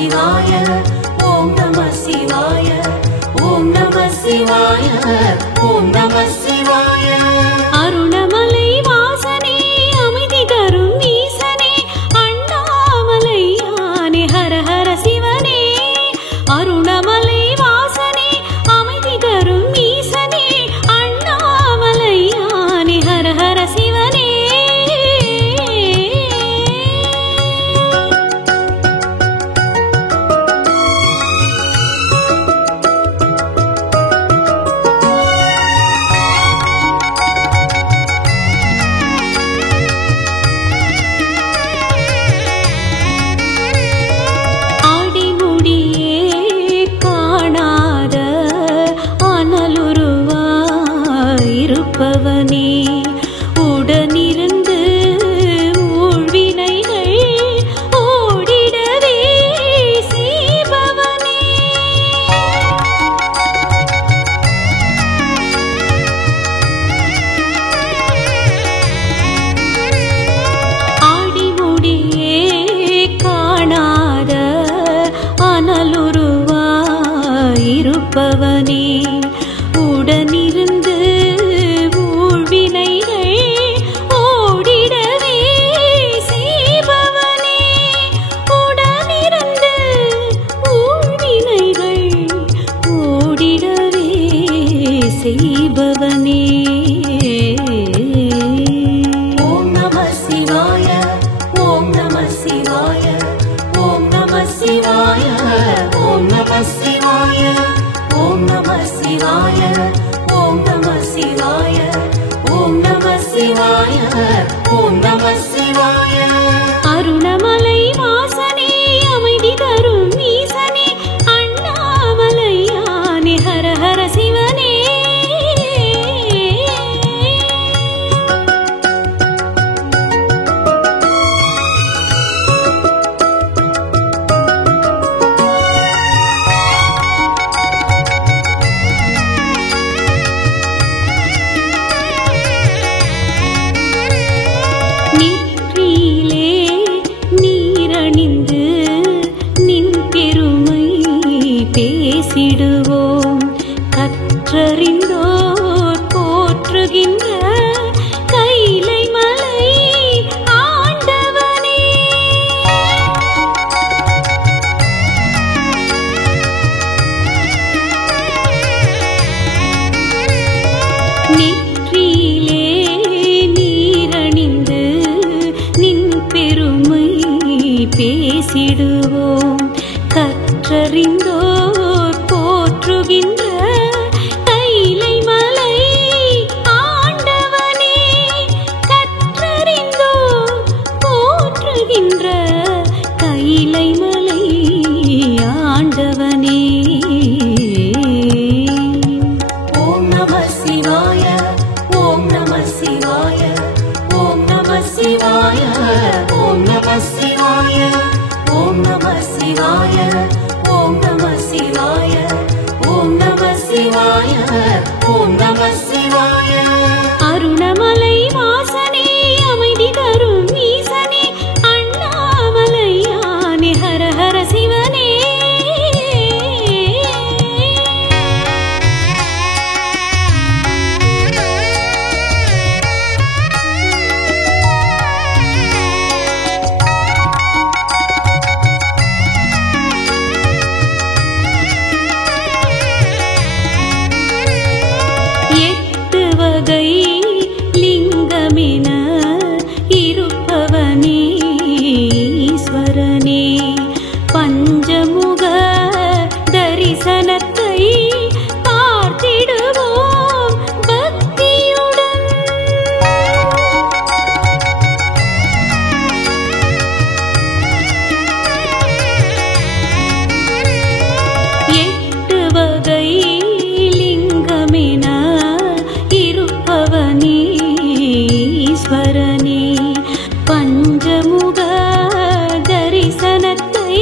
சிவாய ஓம் நம சிவாய ஓம் நம சிவாய ஓம் நம சிவாய. அருணமலை வாசனே அமைதி தரும் ஈசனே அண்ணாமலையானே ஹர ஹர சிவனே. அருணமலை வாசனே அமைதி தரும் ஈசனே அண்ணாமலையானே ஹர ஹர சிவனே. இருப்பவனே உடனிருந்து ஊழ்வினைகள் ஓடிடவே செய்பவனே. ஆடிமுடியே காணாத அனலுருவாயிருப்பவனே உடனிருந்து செய்பவனே. ஓம் நம சிவாய ஓம் நம சிவாய ஓம் நம சிவாய ஓம் நம சிவாய ஓம் நம சிவாய ஓம் நம சிவாய ஓம் நம சிவாய ஓம் நம சிவாய. அருணமலை வாசனே அமைதி தரும் ஈசனே அண்ணாமலையானே ஹர ஹர சிவனே. நீற்றிலே நீரணிந்து நின் பெருமை பேசிடுவோம் கற்றறிந்தோர் போற்றுகின்ற கைலை மலை ஆண்டவனே. நெற்றியிலே நீரணிந்து நின் பெருமை பேசிடுவோம் கற்றறிந்தோர் போற்றுகின்ற கைலை மலை ஆண்டவனே. கற்றறிந்தோர் போற்றுகின்ற கைலை மலை ஆண்டவனே. ஓம் நம சிவாய ஓம் நம சிவாய ஓம் நம சிவாய ஓம் நம சிவாய ஓம் நம சிவாய ஓம் நம சிவாய ஓம் நம சிவாய ஓம் நம சிவாய. அருணமலை வாசனே அமைதி தரும் ஈசனே அண்ணாமலையானே ஹர ஹர சிவனே. எட்டு வகை லிங்கமென இருப்பவனே ஈஸ்வரனே. பஞ்சமுக தரிசனத்தை பார்த்திடுவோம் பக்தியுடன். எட்டு வகை லிங்கமென இருப்பவனே ஈஸ்வரனே. பஞ்சமுக தரிசனத்தை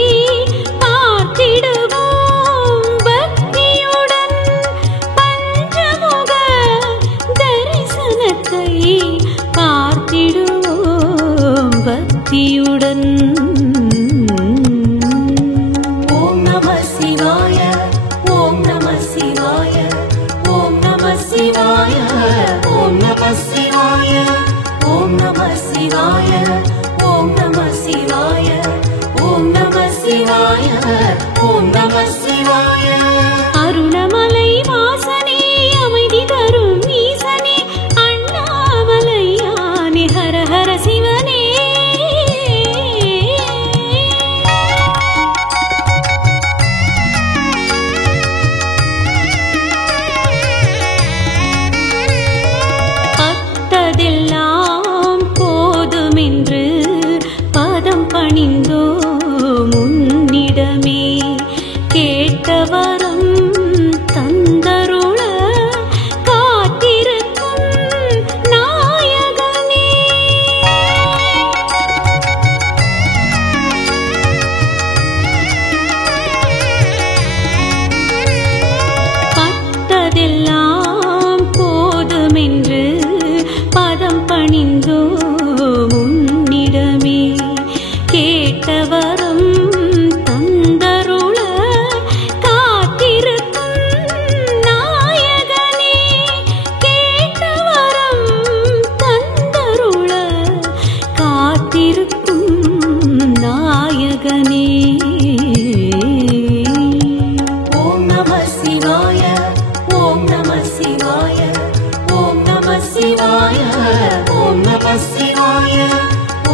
ஓம் நம சிவாய. அருணமலை வாசனே அமைதி தரும் ஈசனே அண்ணாமலையானே ஹர ஹர சிவனே. பத்ததெல்லாம் போதுமென்று பதம் பணிந்தோ முன்னிடமே கேட்டவரம் தந்தருள காத்திருக்கும் நாயகனே. பத்ததெல்லாம் போதுமென்று பதம் பணிந்தோ முன்னிடமே கேட்டவரம் தந்தருள காத்திருக்கும் நாயகனே. கேட்டவரம் தந்தருள காத்திருக்கும் நாயகனே. ஓம் நம சிவாய. ஓம் நம சிவாய. ஓம் நம சிவாய. ஓம் நம சிவாய.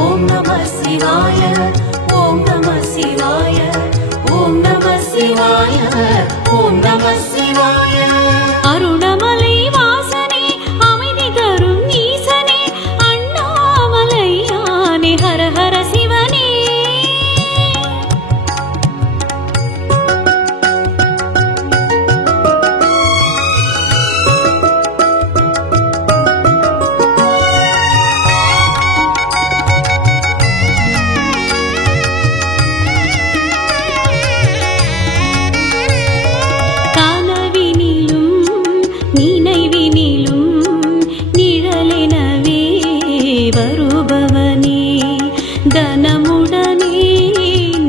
ஓம் நம சிவாய. ஓம் நம சிவாய. ஓம் நம சிவாய. ஓம் நம சிவாய. அருணமலை வாசனே அமைதி தரும் ஈசனே அண்ணாமலையானே ஹர ஹர சிவனே. கனவினிலும் நினைவினிலும் நிழலெனவே வருபவனே தனமுடனே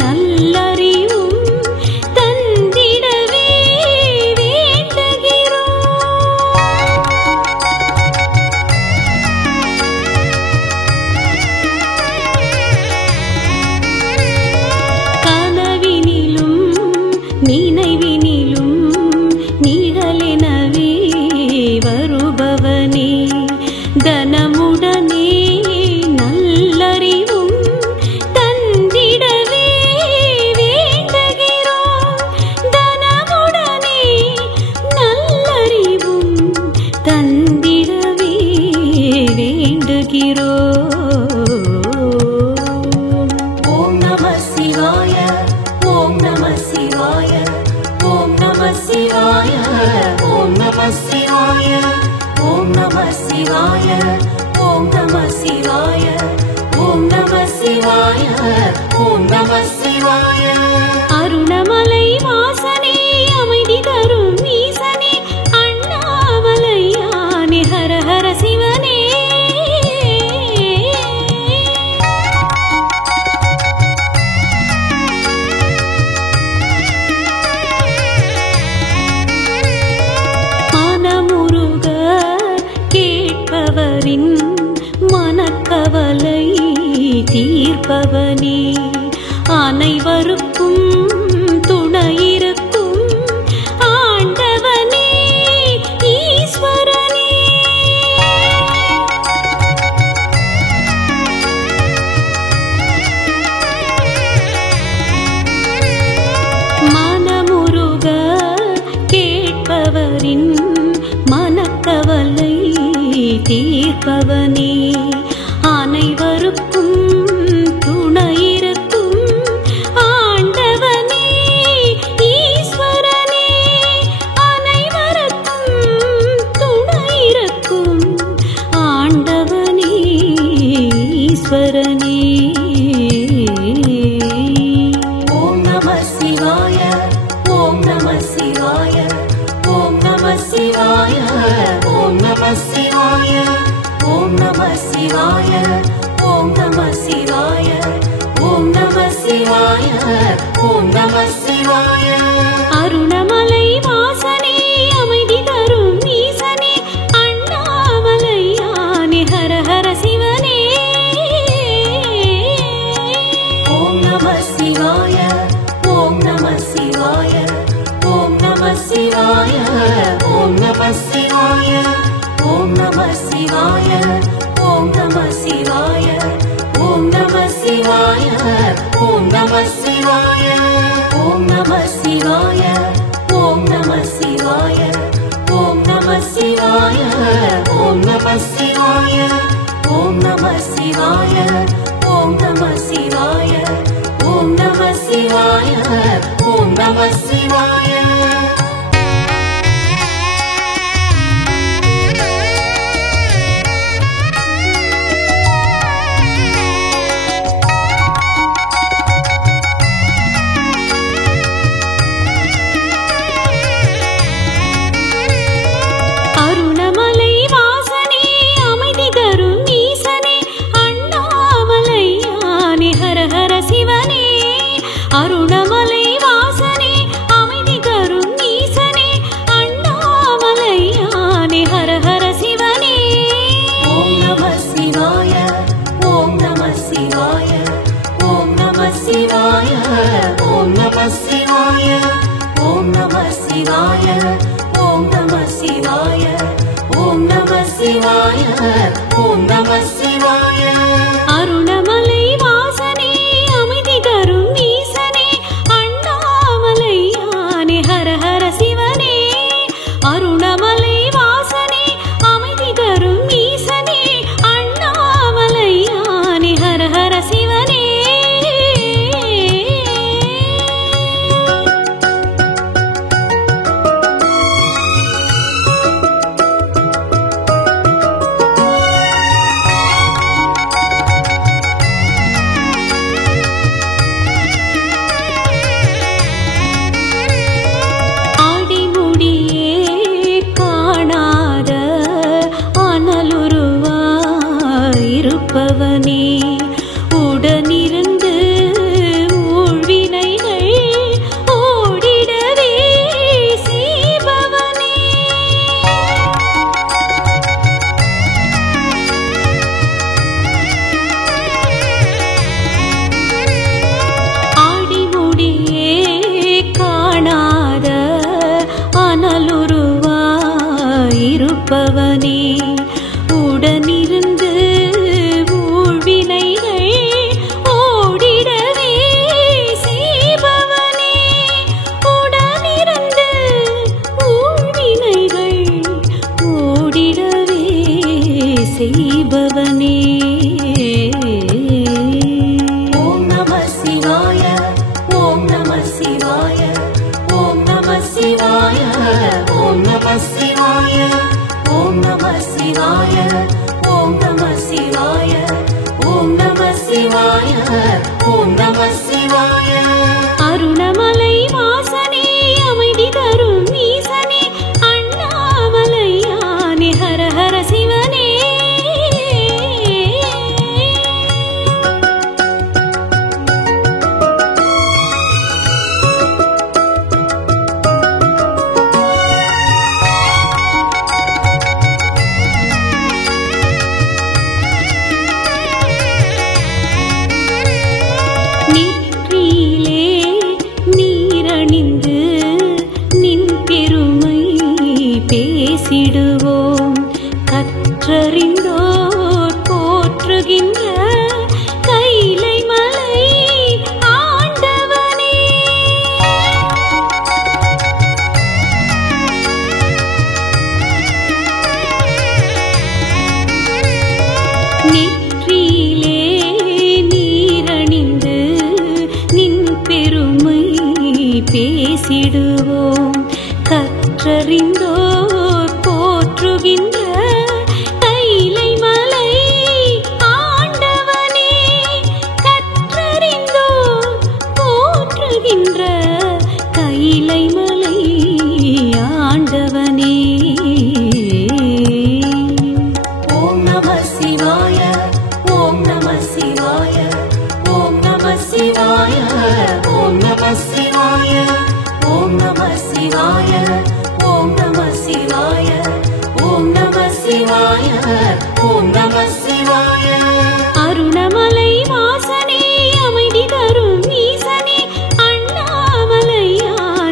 நல்லறிவும் தந்திடவே வேண்டுகிறோம். கனவினிலும் நினைவினிலும் நிழலெனவே வருபவனே தனமுடனே நல்லறிவும் தந்திடவே வேண்டுகிறோம். தனமுடனே நல்லறிவும் தந்திடவே வேண்டுகிறோம். ஓம் நம சிவாய. ஓம் நம சிவாய. ஓம் நம சிவாய. ஓம் நம சிவாய. ஓம் நம சிவாய. ஓம் நம சிவாய. ஓம் நம சிவாய. ஓம் நம சிவாய. அருணமலை வாசனே அமைதி தரும் ஈசனே அண்ணாமலையானே ஹர ஹர சிவனே. மனமுருக கேட்பவரின் மனக்கவலை தீர்ப்பவனே அனைவருக்கும் துணையிருக்கும் ஆண்டவனே ஈஸ்வரனே. மனமுருக கேட்பவரின் மனக்கவலை தீர்ப்பவனே அனைவருக்கும் துணையிருக்கும் ஆண்டவனே ஈஸ்வரனே. அனைவருக்கும் துணையிருக்கும் ஆண்டவனே ஈஸ்வரனே. ஓம் நம சிவாய. ஓம் நம சிவாய. ஓம் நம சிவாய. ஓம் நம சிவாய. ஓம் நம சிவாய. ஓம் நம சிவாய. ஓம் நம சிவாய. ஓம் நம சிவாய. அருணமலை வாசனே அமைதி தரும் ஈசனே அண்ணாமலையானே ஹர ஹர சிவனே. ஓம் நம சிவாய. ஓம் நம சிவாய ஓம் நம சிவாய ஓம் நம சிவாய ஓம் நம சிவாய ஓம் நம சிவாய ஓம் நம சிவாய ஓம் நம சிவாய ஓம் நம சிவாய ஓம் நம சிவாய ஓம் நம சிவாய ஓம் நம சிவாய ஓம் நம சிவாய ஓம் நம சிவாய ஓம் நம சிவாய ஓம் நம சிவாய அருணமலை வாசனே அமைதி தரும் ஈசனே அண்ணாமலையானே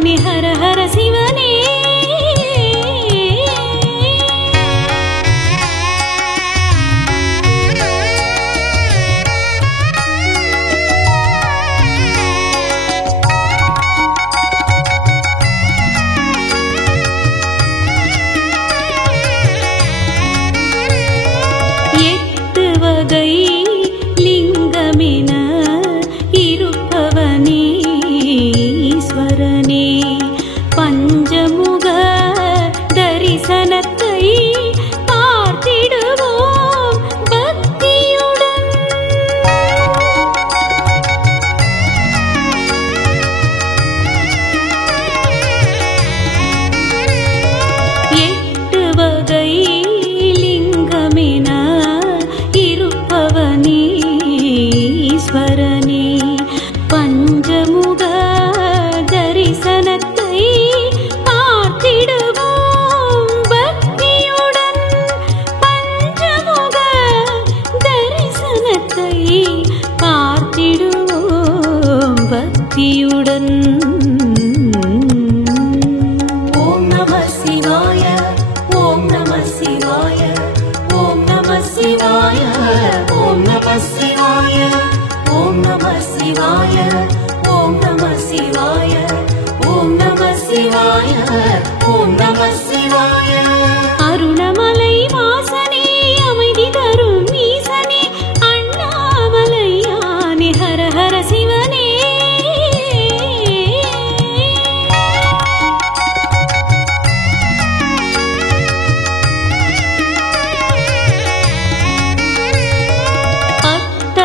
பக்தியுடன் ஓம் நம சிவாய ஓம் நம சிவாய ஓம் நம சிவாய ஓம் நம சிவாய ஓம் நம சிவாய ஓம் நம சிவாய ஓம் நம சிவாய ஓம் நம சிவாய அருணமலை வாசனே அமைதி தரும் ஈசனே அண்ணாமலையானே ஹர ஹர சிவனே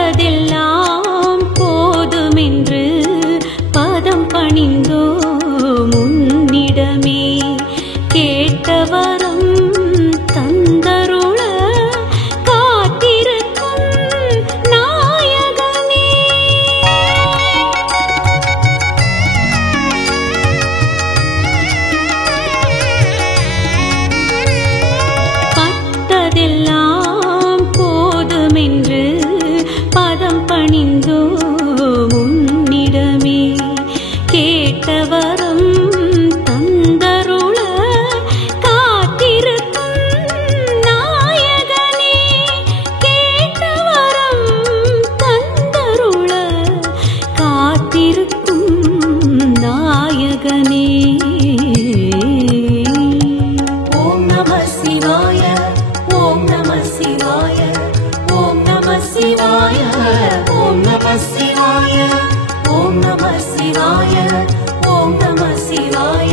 பட்டதெல்லாம் போதுமென்று பதம் பணிந்தோ முன்னிடமே கேட்டவரம் தந்தருள காத்திருக்கும் நாயகனே பட்டதெல்லாம் போதுமென்று பதம் பணிந்தோ முன்னிடமே கேட்டவரம் தந்தருள காத்திருக்கும் நாயகனே கேட்டவரம் தந்தருள காத்திருக்கும் நாயகனே ஓம் நம சிவாய ஓம் நம சிவாய ஓம் நம சிவாய ஓம் நம சிவாய ஓம் நம சிவாய ஓம் நம சிவாய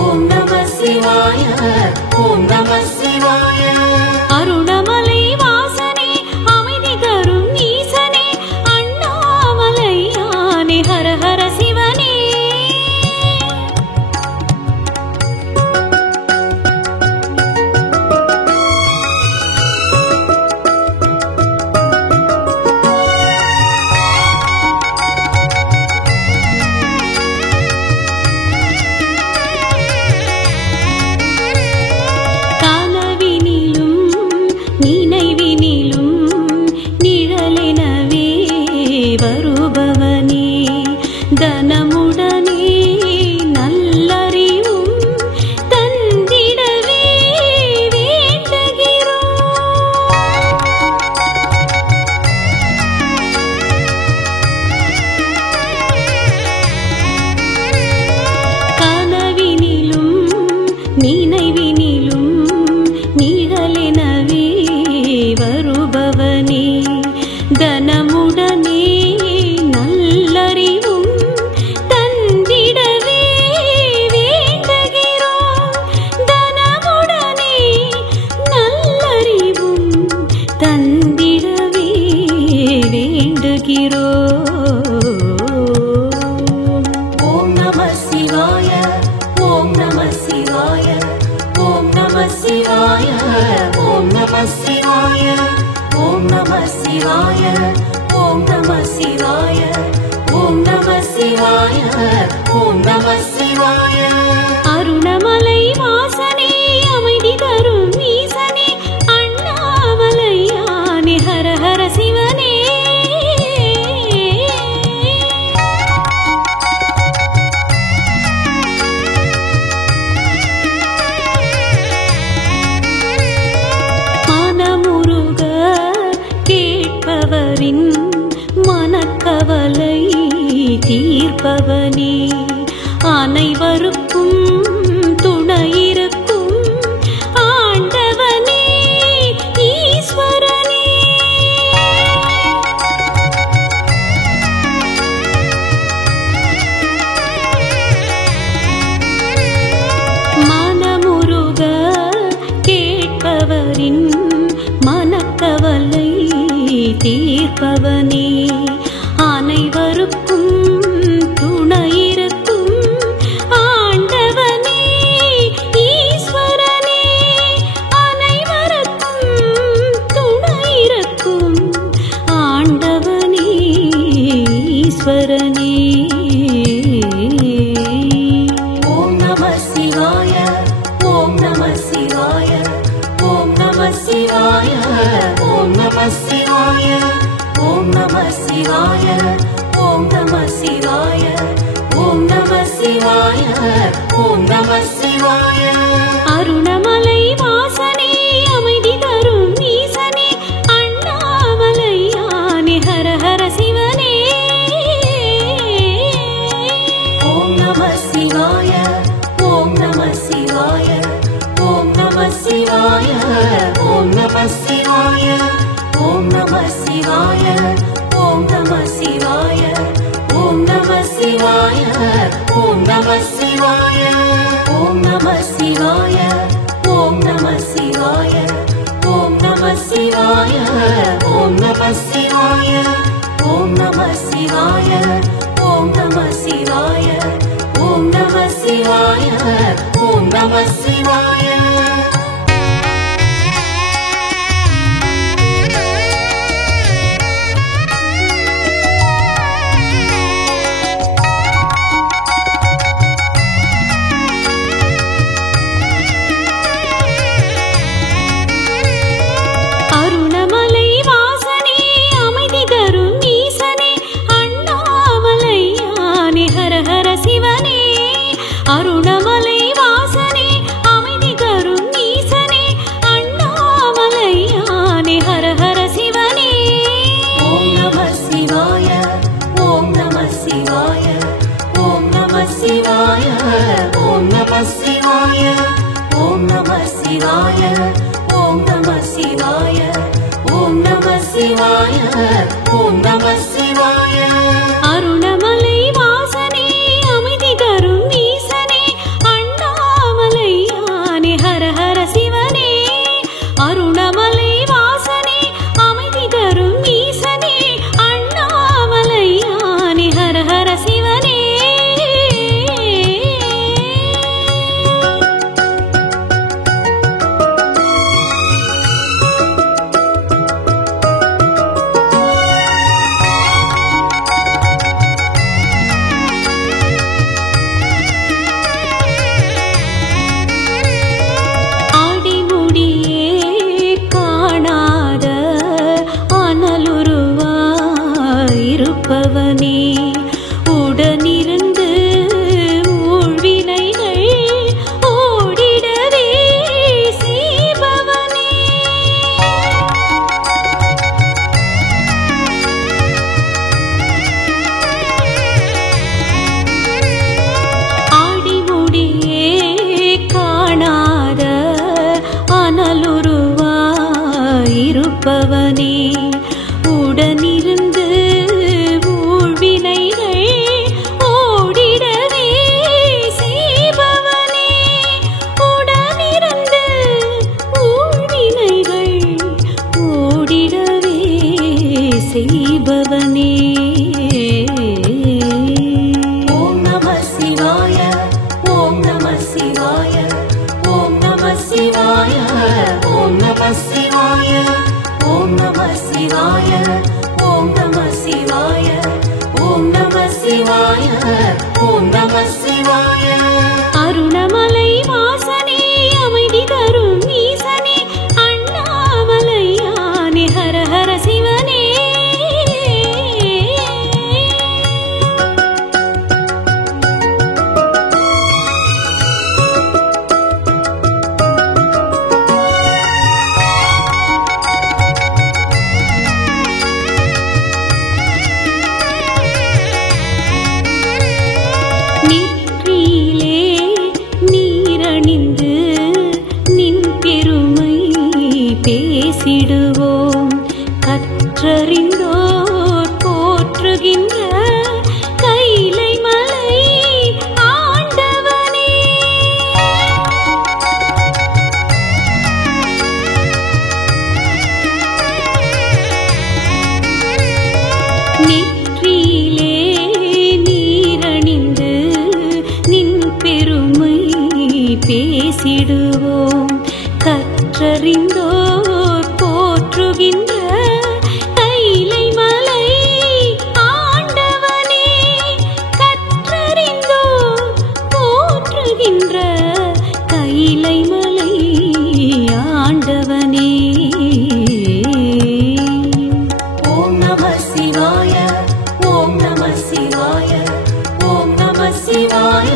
ஓம் நம சிவாய ஓம் நம சிவாய அருணமலை வாசனே அமைதி தரும் ஈசனே அண்ணாமலையானே ஹர ஹர சிவனே கனவினிலும் நினைவினிலும் நிழலெனவே வருபவனே தனமுடனே நல்லறிவும் தந்திடவே வேண்டுகிறோம் கனவினிலும் நினைவினிலும் நிழலெனவே வருபவனே தனமுடனே நல்லறிவும் தந்திடவே வேண்டுகிறோம் தனமுடனே நல்லறிவும் தந்திடவே வேண்டுகிறோம் ஓம் நம சிவாய ஓம் நம சிவாய ஓம் நம சிவாய ஓம் நம சிவாய ஓம் நம சிவாய ஓம் நம சிவாய ஓம் நம சிவாய ஓம் நம சிவாய அருணமலை வாசனே அமைதி தரும் ஈசனே அண்ணாமலையானே ஹர ஹர சிவனே மனமுருக கேட்பவரின் மனக்கவலை தீர்ப்பவனே அனைவருக்கும் துணையிருக்கும் ஆண்டவனே ஈஸ்வரனே மனமுருக கேட்பவரின் மனக்கவலை தீர்ப்பவனே அனைவருக்கும் துணையிருக்கும் ஆண்டவனே ஈஸ்வரனே அனைவருக்கும் துணையிருக்கும் ஆண்டவனே ஈஸ்வரனே ஓம் நம சிவாய ஓம் நம சிவாய ஓம் நம சிவாய ஓம் நம சிவாய ஓம் நம சிவாய ஓம் நம சிவாய அருணமலை வாசனே அமைதி தரும் ஈசனே அண்ணாமலையானே ஹர ஹர சிவனே ஓம் நம சிவாய ஓம் நம சிவாய ஓம் நம சிவாய ஓம் நம சிவாய ஓம் நம சிவாய ஓம் நம சிவாய ஓம் நம சிவாய ஓம் நம சிவாய ஓம் நம சிவாய ஓம் நம சிவாய ஓம் நம சிவாய ஓம் நம சிவாய ஓம் நம சிவாய ஓம் நம சிவாய ஓம் நம சிவாய ஓம் நம சிவாய அருணமலை வாசனே அமைதி தரும் ஈசனே அண்ணாமலையானே ஹர ஹர சிவனே அருணமலை வாசனே அமைதி தரும் ஈசனே அண்ணாமலையானே ஹர ஹர சிவனே ஓம் நம சிவாய ஓம் நம சிவாய ஓம் நம சிவாய ஓம் நம சிவாய ஓம் நம சிவாய ஓம் நம சிவாய ஓம் நம சிவாய ஓம் நம சிவாய அருணமலை வாசனே அமைதி தரும் ஈசனே அண்ணாமலையானே ஹர ஹர சிவனே அருணமலை வாசனே அமைதி தரும் ஈசனே அண்ணாமலையானே ஹர ஹர சிவனே ஆடிமுடியே காணாத அனலுருவாயிருப்பவனே உடனிருந்து ஊழ்வினைகள் ஓடிடவே செய்பவனே ஆடிமுடியே காணாத அனலுருவாயிருப்பவனே உடனிருந்து ஊழ்வினைகள் ஓடிடவே செய்பவனே உடனிருந்து ஊழ்வினைகள் ஓடிடவே செய்பவனே ஓம் நம சிவாய ஓம் நம சிவாய ஓம் நம சிவாய ஓம் நம சிவாய ஓம் நம சிவாய ஓம் நம சிவாய ஓம் நம சிவாய ஓம் நம சிவாய அருணமலை வாசனே அமைதி தரும் ஈசனே அண்ணாமலையானே ஹர ஹர சிவனே நெற்றியிலே நீரணிந்து நின் பெருமை பேசிடுவோம் கற்றறிந்தோர் போற்றுகின்ற கைலை மலை ஆண்டவனே நெற்றியிலே நீரணிந்து நின் பெருமை பேசிடுவோம் கற்றறிந்தோர் போற்றுகின்ற கைலை மலை ஆண்டவனே கற்றறிந்தோர் போற்றுகின்ற கைலை மலை ஆண்டவனே ஓம் நம சிவாய ஓம் நம சிவாய ஓம் நம சிவாய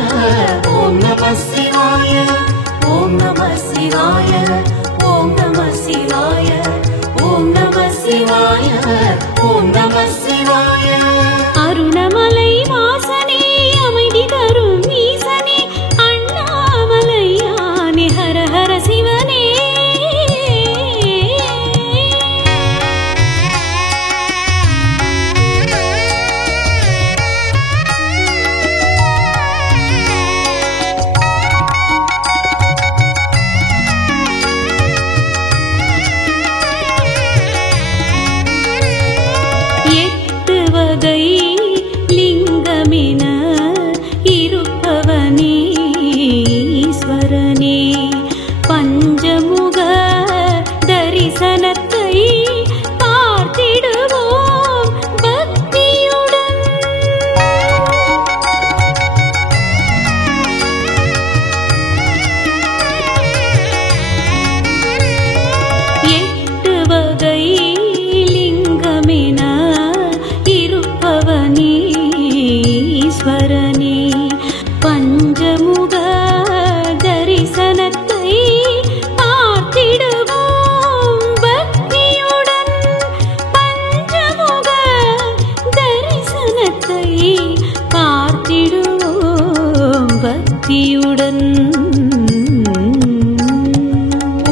புத்தியுடன்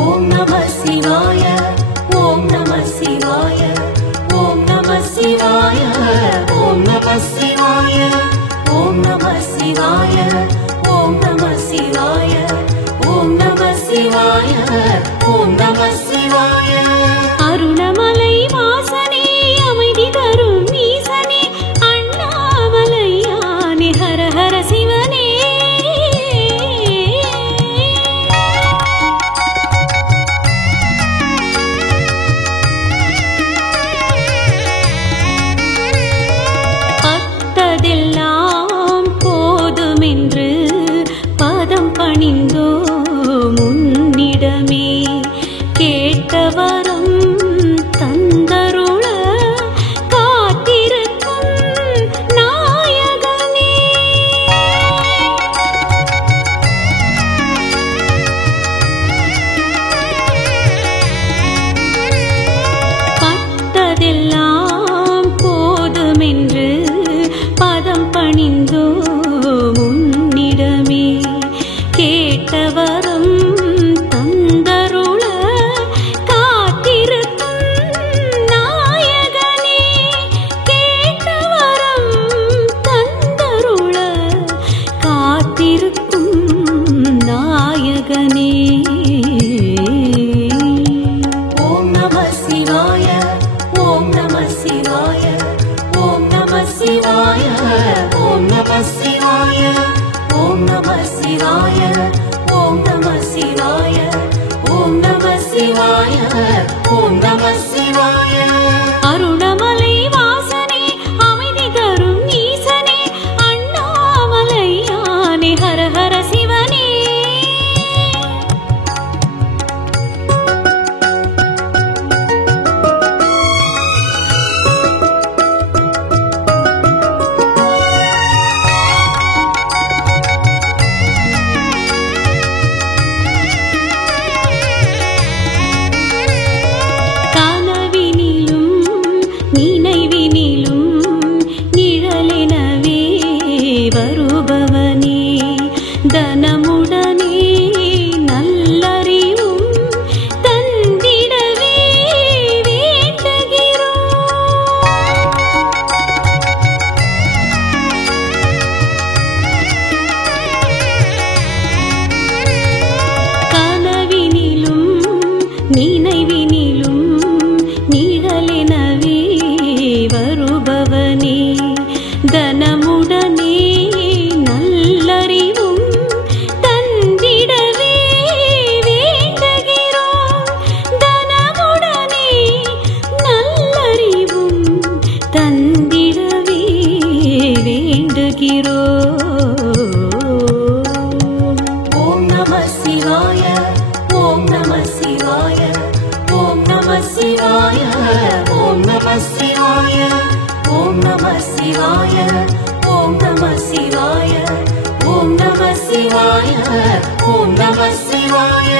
ஓம் நம சிவாய ஓம் நம சிவாய ஓம் நம சிவாய ஓம் நம சிவாய ஓம் நம சிவாய ஓம் நம சிவாய ஓம் நம சிவாய ஓம் நம சிவாய அருணமலை வாசனே அமைதி தரும் ஈசனே அண்ணாமலையானே ஹர ஹர சிவனே பத்ததெல்லாம் போதுமென்று பதம் பணிந்தோ முன்னிடமே கேட்டவரம் தந்தருள காத்திருக்கும் நாயகனே பத்ததெல்லாம் போதுமென்று பதம் பணிந்தோ முன்னிடமே கேட்டவரம் தந்தருள காத்திருக்கும் நாயகனே கேட்டவரம் தந்தருள காத்திருக்கும் நாயகனே ஓம் நம சிவாய ஓம் நம சிவாய ஓம் நம சிவாய ஓம் நம சிவாய ஓம் நம சிவாய ஓம் நம சிவாய ஓம் நம சிவாய ஓம் நம சிவாய அருணமலை வாசனே அமைதி தரும் ஈசனே அண்ணாமலையானே ஹர ஹர சிவனே கனவினிலும் நினைவினிலும் நிழலெனவே வருபவனே தனமுடனே நல்லறிவும் தந்திடவே வேண்டுகிறோம் கனவினிலும் நினைவினிலும் நிழலெனவே வருபவனே தனமுடனே நல்லறிவும் தந்திடவே வேண்டுகிறோம் தனமுடனே நல்லறிவும் தந்திடவே வேண்டுகிறோம் ஓம் நம சிவாய ஓம் நம சிவாய ஓம் நம சிவாய ஓம் நம சிவாய ஓம் நம சிவாய ஓம் நம சிவாய ஓம் நம சிவாய ஓம் நம சிவாய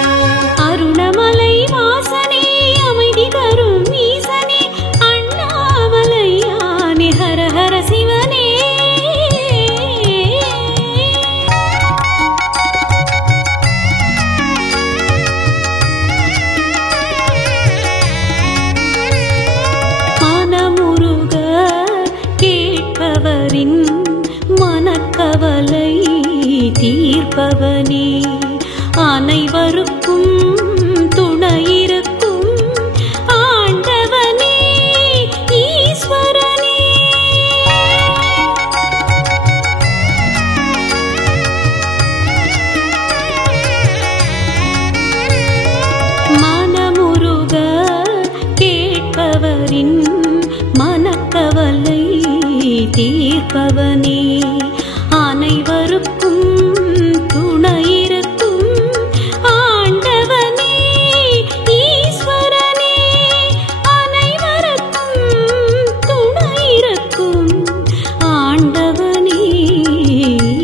அருணமலை வாசனே அமைதி தரும் ஈசனே அண்ணாமலையானே ஹர ஹர சிவனே மனமுருக கேட்பவரின் மனக்கவலை தீர்ப்பவனே அனைவருக்கும் துணையிருக்கும் ஆண்டவனே ஈஸ்வரனே மனமுருக கேட்பவரின் மனக்கவலை தீர்ப்பவனே அனைவருக்கும் துணையிருக்கும் ஆண்டவனே ஈஸ்வரனே அனைவருக்கும் துணையிருக்கும் ஆண்டவனே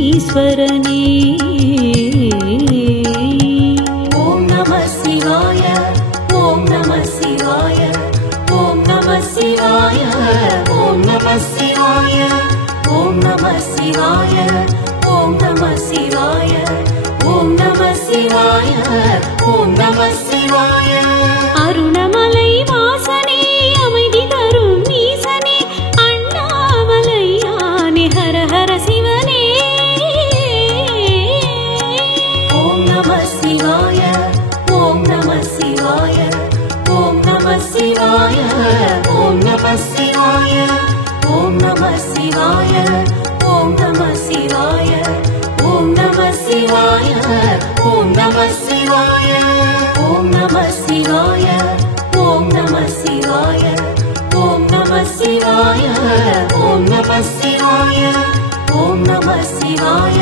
ஈஸ்வரனே ஓம் நம சிவாய ஓம் நம சிவாய ஓம் நம சிவாய ஓம் நம சிவாய ஓம் நம சிவாய ஓம் நம சிவாய நம சிவாய ஓம் நம சிவாய ஓம் நம சிவாய ஓம் நம சிவாய ஓம் நம சிவாய ஓம் நம சிவாய ஓம் நம சிவாய ஓம் நம சிவாய ஓம் நம சிவாய